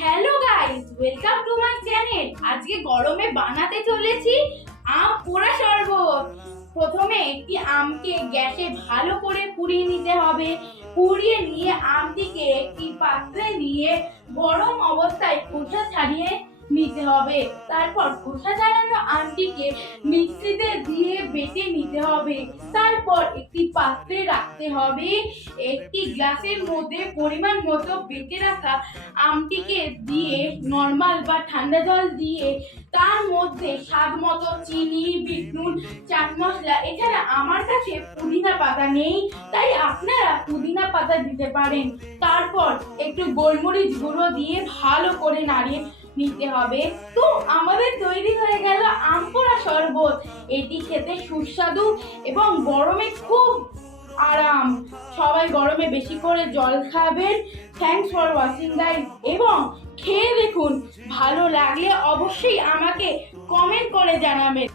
Hello guys, welcome to my channel. আজকে গরমে বানাতে চলেছি আম পোড়া শরবত। প্রথমে একটি আমকে গ্যাসে ভালো করে পুড়িয়ে নিতে হবে। পুড়িয়ে নিয়ে আমটিকে একটি পাত্রে নিয়ে গরম অবস্থায় খোসা ছাড়িয়ে নিতে হবে। তারপর খোসা ছাড়ানো আমটিকে মিক্সিতে দিয়ে বেটে নিতে হবে। তারপর একটি পাত্রে রাখতে হবে। একটি গ্লাসের মধ্যে পরিমাণ মতো বেটে রাখা আমটিকে দিয়ে নরমাল বা ঠান্ডা জল দিয়ে তার মধ্যে স্বাদ মতো চিনি, বিট নুন, চাট মশলা, এছাড়া আমার কাছে পুদিনা পাতা নেই, তাই আপনারা পুদিনা পাতা দিতে পারেন। তারপর একটু গোলমরিচ গুঁড়ো দিয়ে ভালো করে নাড়িয়ে নিতে হবে। তো আমাদের তৈরি হয়ে গেল আম পোড়া শরবত। এটি খেতে সুস্বাদু এবং গরমে খুব আরাম। সবাই গরমে বেশি করে জল খাবেন। থ্যাঙ্কস ফর ওয়াচিং গাইস, এবং খেয়ে দেখুন, ভালো লাগলে অবশ্যই আমাকে কমেন্ট করে জানাবেন।